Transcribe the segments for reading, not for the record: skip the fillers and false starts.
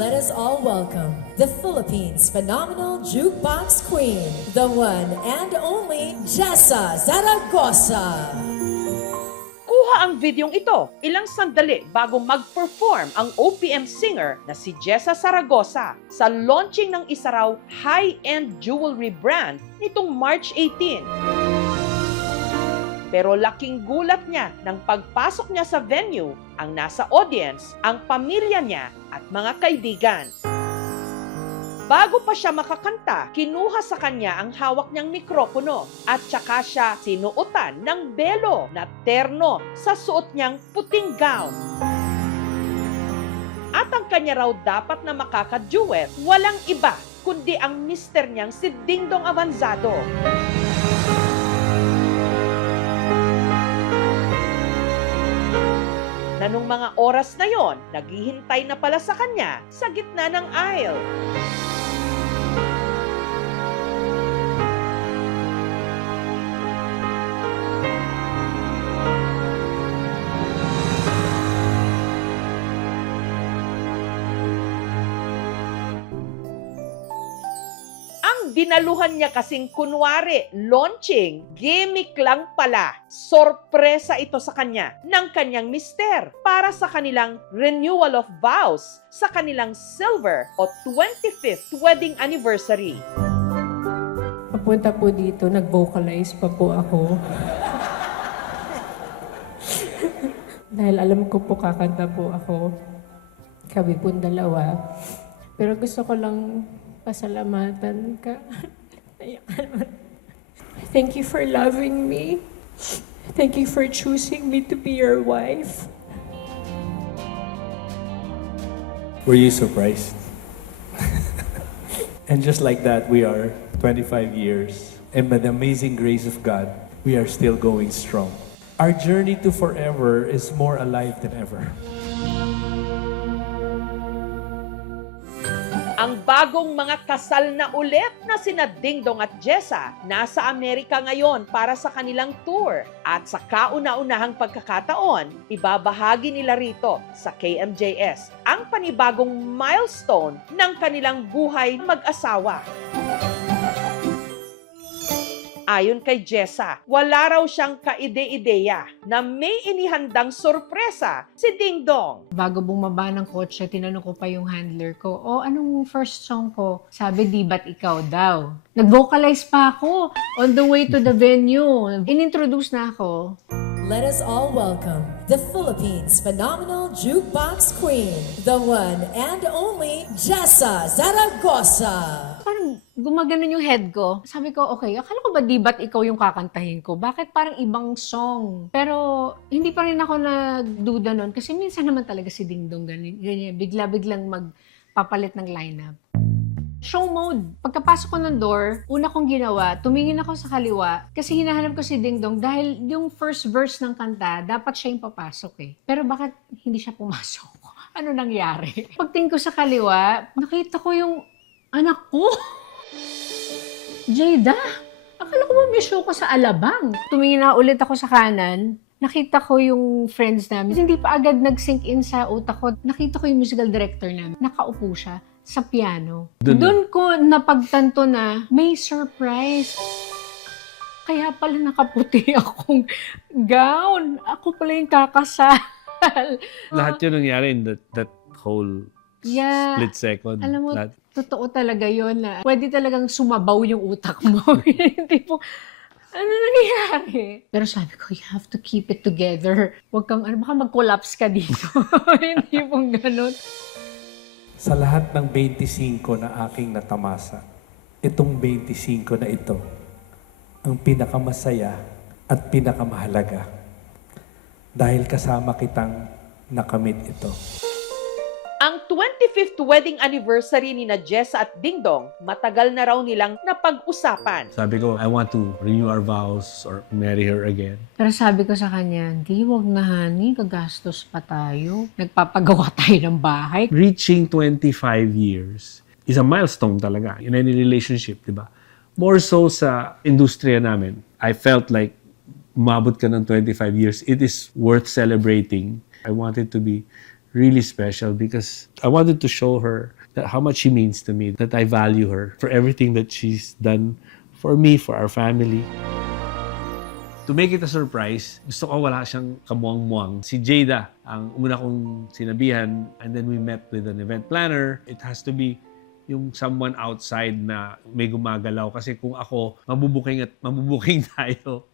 Let us all welcome the Philippines' phenomenal jukebox queen, the one and only Jessa Zaragoza. Kuha ang videong ito ilang sandali bago mag-perform ang OPM singer na si Jessa Zaragoza sa launching ng isa raw high-end jewelry brand nitong March 18. Pero laking gulat niya nang pagpasok niya sa venue, ang nasa audience, ang pamilya niya at mga kaibigan. Bago pa siya makakanta, kinuha sa kanya ang hawak niyang mikropono at tsaka siya sinuotan ng belo na terno sa suot niyang puting gown. At ang kanya raw dapat na makaka-duet, walang iba kundi ang mister niyang si Dingdong Avanzado. Na nung mga oras na yon, naghihintay na pala sa kanya sa gitna ng aisle. Ang dinaluhan niya kasing kunwari, launching, gimmick lang pala. Sorpresa ito sa kanya ng kanyang mister para sa kanilang renewal of vows sa kanilang silver o 25th wedding anniversary. Papunta po dito, nag-vocalize pa po ako. Dahil alam ko po kakanta po ako. Kami po dalawa. Pero gusto ko lang pasalamatan ka. Thank you for loving me. Thank you for choosing me to be your wife. Were you surprised? And just like that, we are 25 years. And by the amazing grace of God, we are still going strong. Our journey to forever is more alive than ever. Ang bagong mga kasal na ulit na sina Dingdong at Jessa nasa Amerika ngayon para sa kanilang tour. At sa kauna-unahang pagkakataon, ibabahagi nila rito sa KMJS ang panibagong milestone ng kanilang buhay mag-asawa. Ayon kay Jessa, wala raw siyang kaide-ideya na may inihandang sorpresa si Dingdong. Bago bumaba ng kotse, tinanong ko pa yung handler ko, anong first song ko? Sabi, Di Ba't Ikaw daw. Nag-vocalize pa ako on the way to the venue. Inintroduce na ako. Let us all welcome the Philippines' phenomenal jukebox queen, the one and only Jessa Zaragoza. Parang gumaganon yung head ko. Sabi ko, okay, akala ko ba Di Ba't Ikaw yung kakantahin ko? Bakit parang ibang song? Pero hindi pa rin ako nagduda nun kasi minsan naman talaga si Dingdong ganyan, bigla-biglang magpapalit ng lineup. Show mode. Pagkapasok ko ng door, una kong ginawa, tumingin ako sa kaliwa kasi hinahanap ko si Dingdong dahil yung first verse ng kanta, dapat siya yung papasok eh. Pero bakit hindi siya pumasok? Ano nangyari? Pagtingin ko sa kaliwa, nakita ko yung anak ko. Jada, akala ko ba may show ko sa Alabang? Tumingin na ulit ako sa kanan, nakita ko yung friends namin. Hindi pa agad nag-sink in sa utak ko. Nakita ko yung musical director namin. Nakaupo siya sa piano. Doon ko napagtanto na may surprise. Kaya pala nakaputi akong gown. Ako pala yung kakasal. Lahat yun nangyari in that whole split second. Alam mo, totoo talaga yun na pwede talagang sumabaw yung utak mo. Hindi po, ano nangyayari? Pero sabi ko, you have to keep it together. Huwag kang, baka mag-collapse ka dito. Hindi pong ganun. Sa lahat ng 25 na aking natamasa, itong 25 na ito, ang pinakamasaya at pinakamahalaga. Dahil kasama kitang nakamit ito. Ang 25th wedding anniversary ni na Jessa at Dingdong, matagal na raw nilang napag-usapan. Sabi ko, I want to renew our vows or marry her again. Pero sabi ko sa kanya, di, wag na honey, gagastos pa tayo. Nagpapagawa tayo ng bahay. Reaching 25 years is a milestone talaga in any relationship, di ba? More so sa industriya namin. I felt like umabot ka ng 25 years, it is worth celebrating. I wanted to be really special because I wanted to show her that how much she means to me, that I value her for everything that she's done for me, for our family. To make it a surprise, gusto ko wala siyang kamuang-muang. Si Jada, ang una kong sinabihan, and then we met with an event planner. It has to be yung someone outside na may gumagalaw. Kasi kung ako, mabubuking at mabubuking tayo.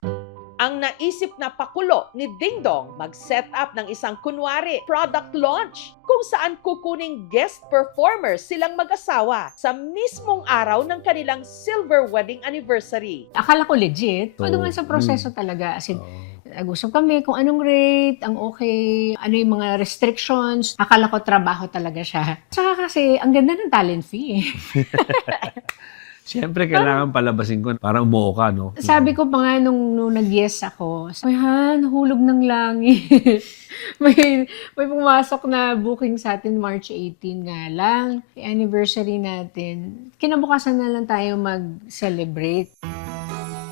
Ang naisip na pakulo ni Ding Dong mag-set up ng isang kunwari product launch kung saan kukuning guest performers silang mag-asawa sa mismong araw ng kanilang silver wedding anniversary. Akala ko legit. O duman sa proseso talaga. As in, nag-usap kami kung anong rate, ang okay, ano yung mga restrictions. Akala ko trabaho talaga siya. Tsaka kasi, ang ganda ng talent fee. Siyempre, kailangan palabasin ko para umuo ka, no? Sabi ko pa nga nung nag-yes ako, Han, hulog ng langit. may pumasok na booking sa atin March 18 nga lang. Anniversary natin. Kinabukasan na lang tayo mag-celebrate.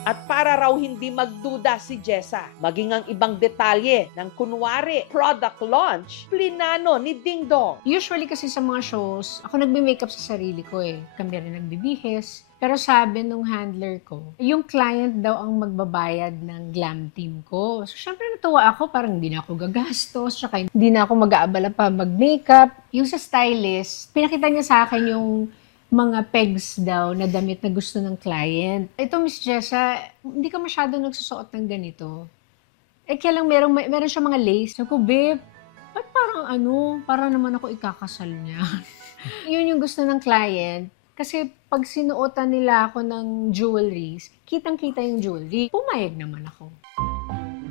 At para raw hindi magduda si Jessa, maging ang ibang detalye ng kunwari product launch, plinano ni Ding Dong. Usually kasi sa mga shows, ako nagbe-makeup sa sarili ko eh. Kami rin nagbibihis. Pero sabi nung handler ko, yung client daw ang magbabayad ng glam team ko. So syempre natuwa ako, parang hindi na ako gagastos, tsaka hindi na ako mag-aabala pa mag-makeup. Yung sa stylist, pinakita niya sa akin yung mga pegs daw na damit na gusto ng client. Ito, Miss Jessa, hindi ka masyadong nagsusuot ng ganito. Eh, kaya lang meron siya mga lace. Sabi ko, babe, ba't parang naman ako ikakasal niya? Yun yung gusto ng client. Kasi pag sinuotan nila ako ng jewelries, kitang-kita yung jewelry. Pumayag naman ako.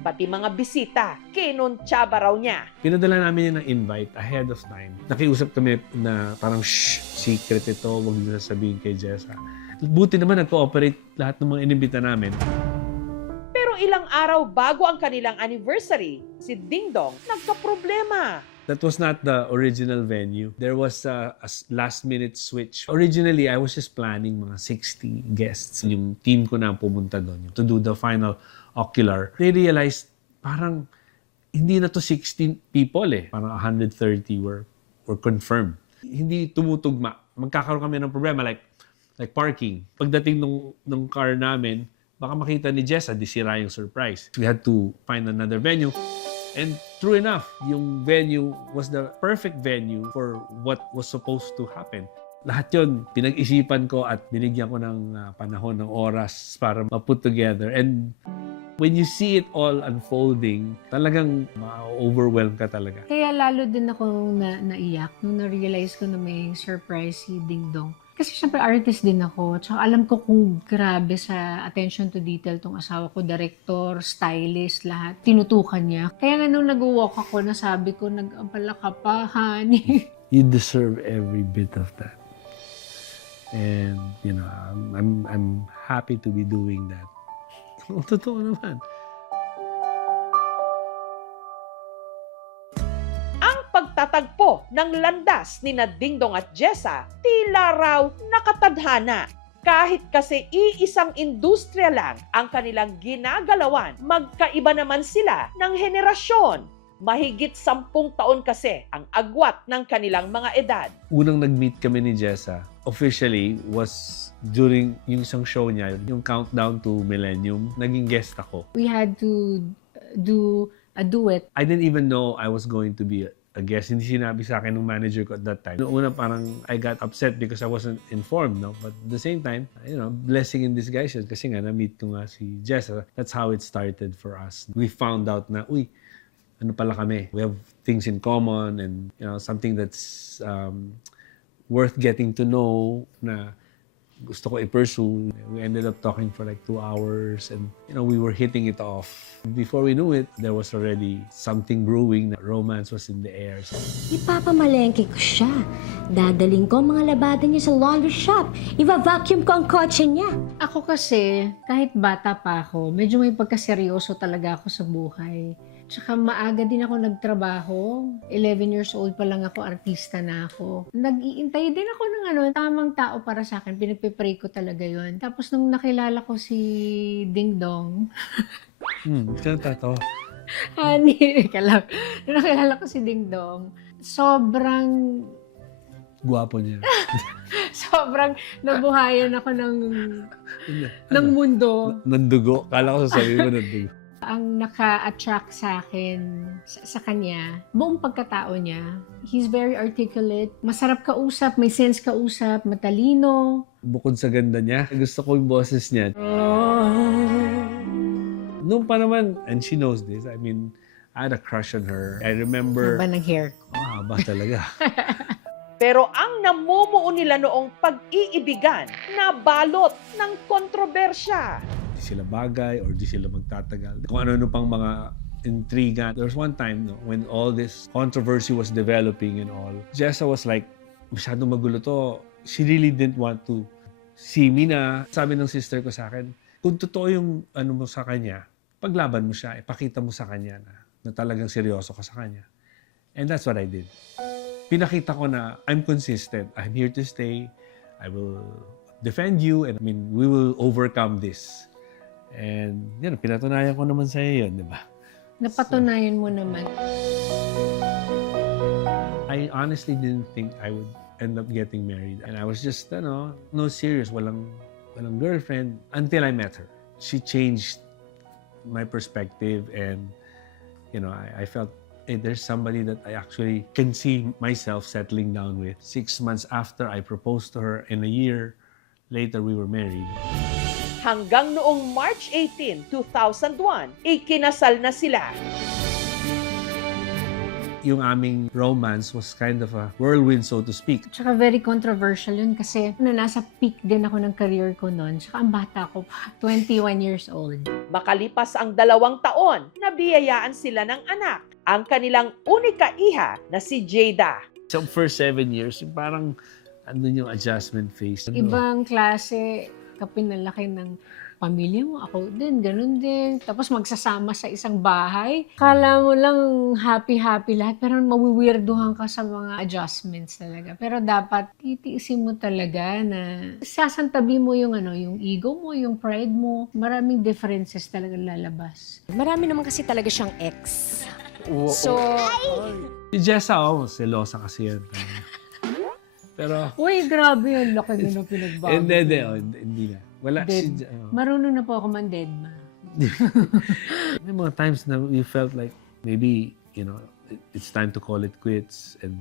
Pati mga bisita, kinuntsaba raw niya. Pinadala namin yun ng invite ahead of time. Nakiusap kami na parang, shh, secret ito, huwag nyo sasabihin kay Jessa. Buti naman nag-cooperate lahat ng mga inimbita namin. Pero ilang araw bago ang kanilang anniversary, si Ding Dong nagka-problema. That was not the original venue. There was a last-minute switch. Originally, I was just planning mga 60 guests. Yung team ko na pumunta doon to do the final ocular. They realized parang hindi na to 16 people eh. Parang 130 were confirmed. Hindi tumutugma. Magkakaroon kami ng problema like parking. Pagdating nung car namin, baka makita ni Jessa, di sira yung surprise. We had to find another venue. And true enough, yung venue was the perfect venue for what was supposed to happen. Lahat yun, pinag-isipan ko at binigyan ko ng panahon, ng oras para ma-put together. And when you see it all unfolding, talagang ma-overwhelm ka talaga. Kaya lalo din ako naiyak nung na-realize ko na may surprise si Ding Dong. Kasi syempre artist din ako. Tsaka alam ko kung grabe sa attention to detail tong asawa ko, director, stylist, lahat. Tinutukan niya. Kaya nga nung nag-walk ako, nasabi ko, nag-abala ka pa, honey. You deserve every bit of that. And, you know, I'm happy to be doing that. Totoo naman. Pagtatagpo ng landas ni Ding Dong at Jessa, tila raw nakatadhana. Kahit kasi iisang industriya lang ang kanilang ginagalawan, magkaiba naman sila ng henerasyon. Mahigit 10 taon kasi ang agwat ng kanilang mga edad. Unang nag-meet kami ni Jessa, officially, was during yung isang show niya, yung Countdown to Millennium. Naging guest ako. We had to do a duet. I didn't even know I was going to be a guest. Hindi sinabi sa akin ng manager ko at that time. Noong una parang I got upset because I wasn't informed, no? But at the same time, you know, blessing in disguise yun. Kasi nga, na-meet ko nga si Jessa. That's how it started for us. We found out na, uy, ano pala kami? We have things in common and, you know, something that's worth getting to know na gusto ko i-pursue. We ended up talking for like 2 hours and, you know, we were hitting it off. Before we knew it, there was already something brewing. Romance was in the air. So, ipapamalengke ko siya. Dadaling ko ang mga labada niya sa laundry shop. Iva-vacuum ko ang kotse niya. Ako kasi, kahit bata pa ako, medyo may pagkaseryoso talaga ako sa buhay. Tsaka maaga din ako nagtrabaho. 11 years old pa lang ako, artista na ako. Nag-iintay din ako ng tamang tao para sa akin. Pinagpipray ko talaga yon. Tapos nung nakilala ko si Ding Dong, kanta to. honey, nung nakilala ko si Ding Dong, sobrang Gwapo niya. sobrang nabuhayan ako ng mundo. Nandugo. Kala ko sasabihin mo nandugo. Ang naka-attract sa akin, sa kanya, buong pagkatao niya. He's very articulate, masarap kausap, may sense kausap, matalino. Bukod sa ganda niya, gusto ko yung boses niya. Noong pa naman, and she knows this, I mean, I had a crush on her. I remember, Haba ng hair ko. haba talaga. Pero ang namumuo nila noong pag-iibigan na balot ng kontrobersya. Di sila bagay or di sila magtatagal. Kung ano-ano pang mga intriga. There was one time when all this controversy was developing and all, Jessa was like, masyadong magulo to. She really didn't want to see me na. Sabi ng sister ko sa akin, kung totoo yung ano mo sa kanya, paglaban mo siya, ipakita mo sa kanya na talagang seryoso ka sa kanya. And that's what I did. Pinakita ko na I'm consistent. I'm here to stay. I will defend you and I mean, we will overcome this. And yan, pinatunayan ko naman sa iyo yun, di ba? Napatunayan mo naman. I honestly didn't think I would end up getting married. And I was just, no serious, walang girlfriend until I met her. She changed my perspective and, I felt, hey, there's somebody that I actually can see myself settling down with. 6 months after I proposed to her, and a year later, we were married. Hanggang noong March 18, 2001, ikinasal na sila. Yung aming romance was kind of a whirlwind, so to speak. Tsaka very controversial yun kasi nasa peak din ako ng career ko noon. Tsaka ang bata ko pa, 21 years old. Makalipas ang 2 taon, nabiyayaan sila ng anak, ang kanilang unika iha na si Jada. So first 7 years, yung parang andun yung adjustment phase. Ibang klase, kapinalaki ng pamilya mo. Ako din, ganun din. Tapos magsasama sa isang bahay. Kala mo lang happy-happy lahat, pero mawiwirduhan ka sa mga adjustments talaga. Pero dapat titiisin mo talaga na sasantabi mo yung yung ego mo, yung pride mo. Maraming differences talaga lalabas. Marami naman kasi talaga siyang ex. So, Si Jessa, selosa kasi yan. Pero, uy, grabe yun. Laki na pinagbago. hindi na. Wala Dead. Marunong na po ako man-deadma. May mga times na we felt like maybe, it's time to call it quits and,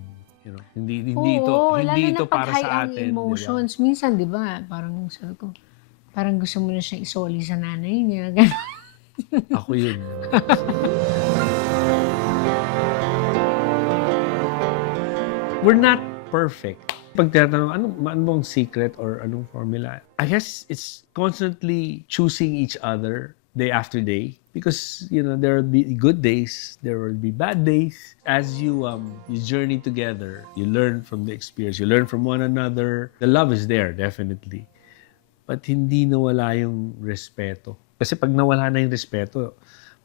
hindi ito para sa atin. Emotions. Diba? Minsan, di ba, parang sabi ko, parang gusto mo na siya isoli sa nanay niya. Ganun. Ako yun. We're not perfect. Pag tinatanong, ano bang secret or anong formula? I guess it's constantly choosing each other day after day. Because, there will be good days, there will be bad days. As you journey together, you learn from the experience, you learn from one another. The love is there, definitely. But hindi nawala yung respeto. Kasi pag nawala na yung respeto,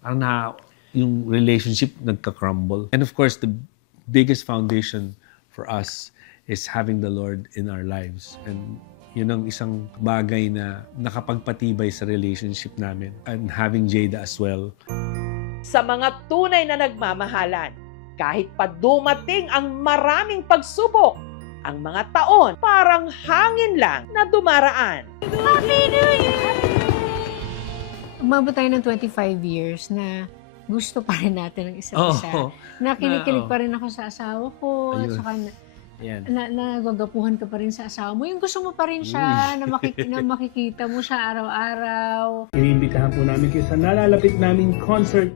parang yung relationship nagka-crumble. And of course, the biggest foundation for us is having the Lord in our lives. And yun ang isang bagay na nakapagpatibay sa relationship namin. And having Jada as well. Sa mga tunay na nagmamahalan, kahit pa dumating ang maraming pagsubok, ang mga taon parang hangin lang na dumaraan. Umabot tayo ng 25 years na gusto pa rin natin ng isa't isa. Na kinikilig pa rin ako sa asawa ko. At saka nagagapuhan ka pa rin sa asawa mo. Yung gusto mo pa rin siya, na makikita mo siya araw-araw. Iniimbitahan po namin kayo sa nalalapit naming concert.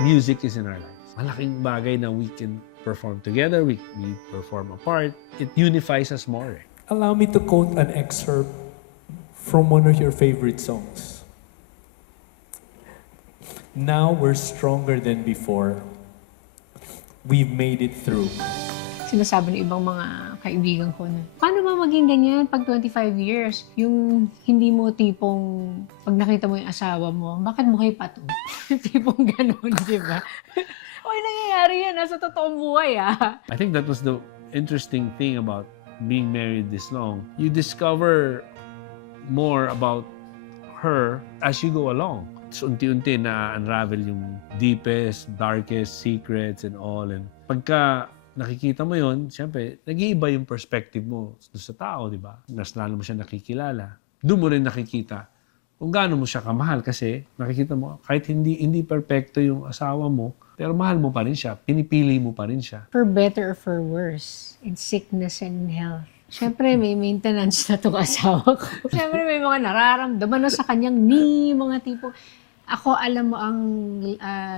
Music is in our lives. Malaking bagay na we can perform together, we perform apart. It unifies us more. Allow me to quote an excerpt from one of your favorite songs. Now we're stronger than before. We've made it through. Sinasabi ng ibang mga kaibigan ko na, paano ba maging ganyan pag 25 years? Yung hindi mo tipong, pag nakita mo yung asawa mo, bakit buhay pa to? Tipong ganun, di ba? Oy, nangyayari yan, nasa totoong buhay I think that was the interesting thing about being married this long. You discover more about her as you go along. So, unti-unti na unravel yung deepest, darkest secrets and all. And pagka nakikita mo yon, siyempre, nag-iiba yung perspective mo sa tao, di ba? Mas lalo mo siya nakikilala. Doon mo rin nakikita kung gaano mo siya kamahal kasi nakikita mo, kahit hindi perfecto yung asawa mo, pero mahal mo pa rin siya, pinipili mo pa rin siya. For better or for worse, in sickness and in health. Siyempre, may maintenance na itong asawa ko. Siyempre, may mga nararamdaman na sa kanyang mga tipo. Ako, alam mo, ang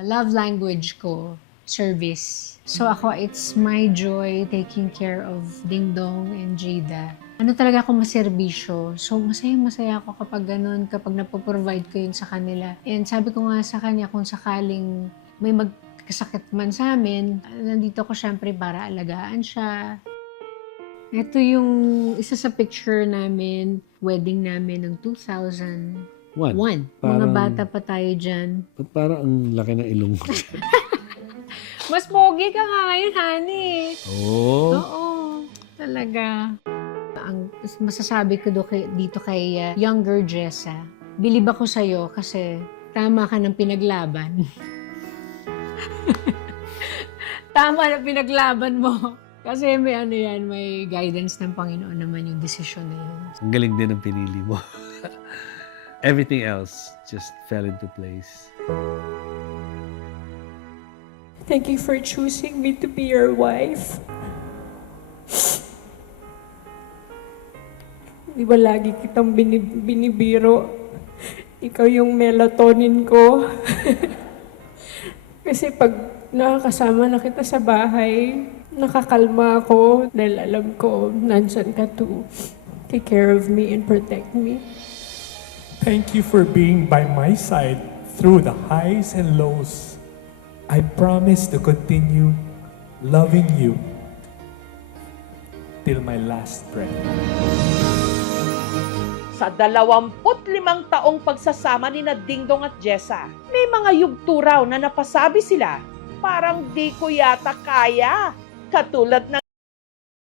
love language ko, service. So ako, it's my joy taking care of Ding Dong and Jada. Ano talaga ako maserbisyo. So masaya ako kapag ganun, kapag napoprovide ko yun sa kanila. And sabi ko nga sa kanya, kung sakaling may magkasakit man sa amin, nandito ako syempre para alagaan siya. Ito yung isa sa picture namin, wedding namin ng 2001. Mga Parang- bata pa tayo dyan. Ba't parang ang laki ng ilong mo? Mas pogi ka nga ngayon, honey. Oo. Oo, talaga. Ang masasabi ko dito kay younger Jessa, bilib ako sa'yo kasi tama ka ng pinaglaban. Tama na pinaglaban mo. Kasi may may guidance ng Panginoon naman yung desisyon na yun. Ang galing din ang pinili mo. Everything else just fell into place. Thank you for choosing me to be your wife. Di ba lagi kitang binibiro? Ikaw yung melatonin ko. Kasi pag nakakasama na kita sa bahay, nakakalma ako dahil alam ko nandyan ka to take care of me and protect me. Thank you for being by my side through the highs and lows. I promise to continue loving you till my last breath. Sa 25 taong pagsasama ni na Dingdong at Jessa, may mga yugto raw na napasabi sila, parang di ko yata kaya. Katulad ng